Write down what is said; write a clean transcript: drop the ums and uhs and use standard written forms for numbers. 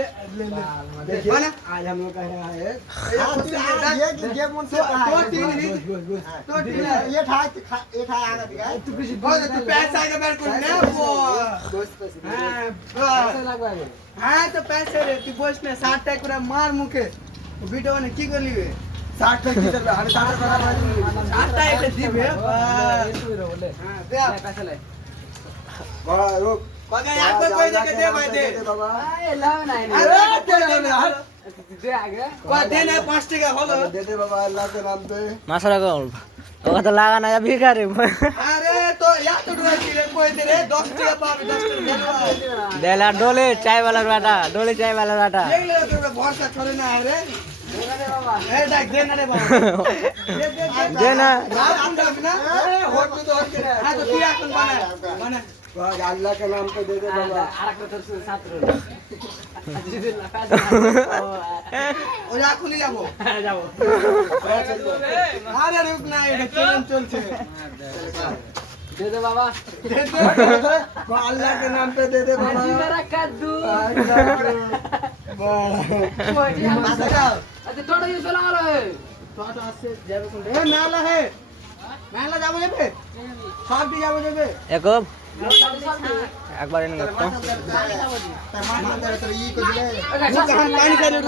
आज हम लोग कह रहा है ये मन से कहा है तो ये था आगे दिखा तू पैसा आएगा मेरे को ना वो हाँ तो पैसे रे तू बोस ने 60 टाइप पूरा मार मुके वीडियो ने की कर लिए 60 टाइप की चल रहा है 60 टाइप दिबे हां दे पैसा ले रुक बगा यहां पे कोई देके दे भाई दे बाबा ए लाओ ना अरे दे दे आगे कोई दे ना 5 टका होलो दे दे बाबा अल्लाह के नाम पे मासरा को ओका तो लागा ना भिखारी अरे तो या तो डरा की कोई दे रे 10 टका पावे 10 टका देला डोले चाय वाला बाटा डोले चाय वाला बाटा देख ले तो भरोसा करे ना है रे ए डाक दे ना रे बाबा दे ना रात अंडा ना हो तो हो के हां तो पिया कौन बना अल्लाह के नाम पे दे दे बाबा ও যা খুলে যাবো যাবো আরে রুক না এটা চ্যালেঞ্জ চলছে दे दे बाबा दे दे अल्लाह के नाम पे दे दे बाबा मेरा कद्दू अच्छा थोड़ा ये चला रहा है টোটো আসছে যাবে কোন এ মেলা হে মেলা যাবো যাবে সব দিয়ে যাবো যাবে একব একবার এনে मान दे तो ई को दिले পানি খাইলে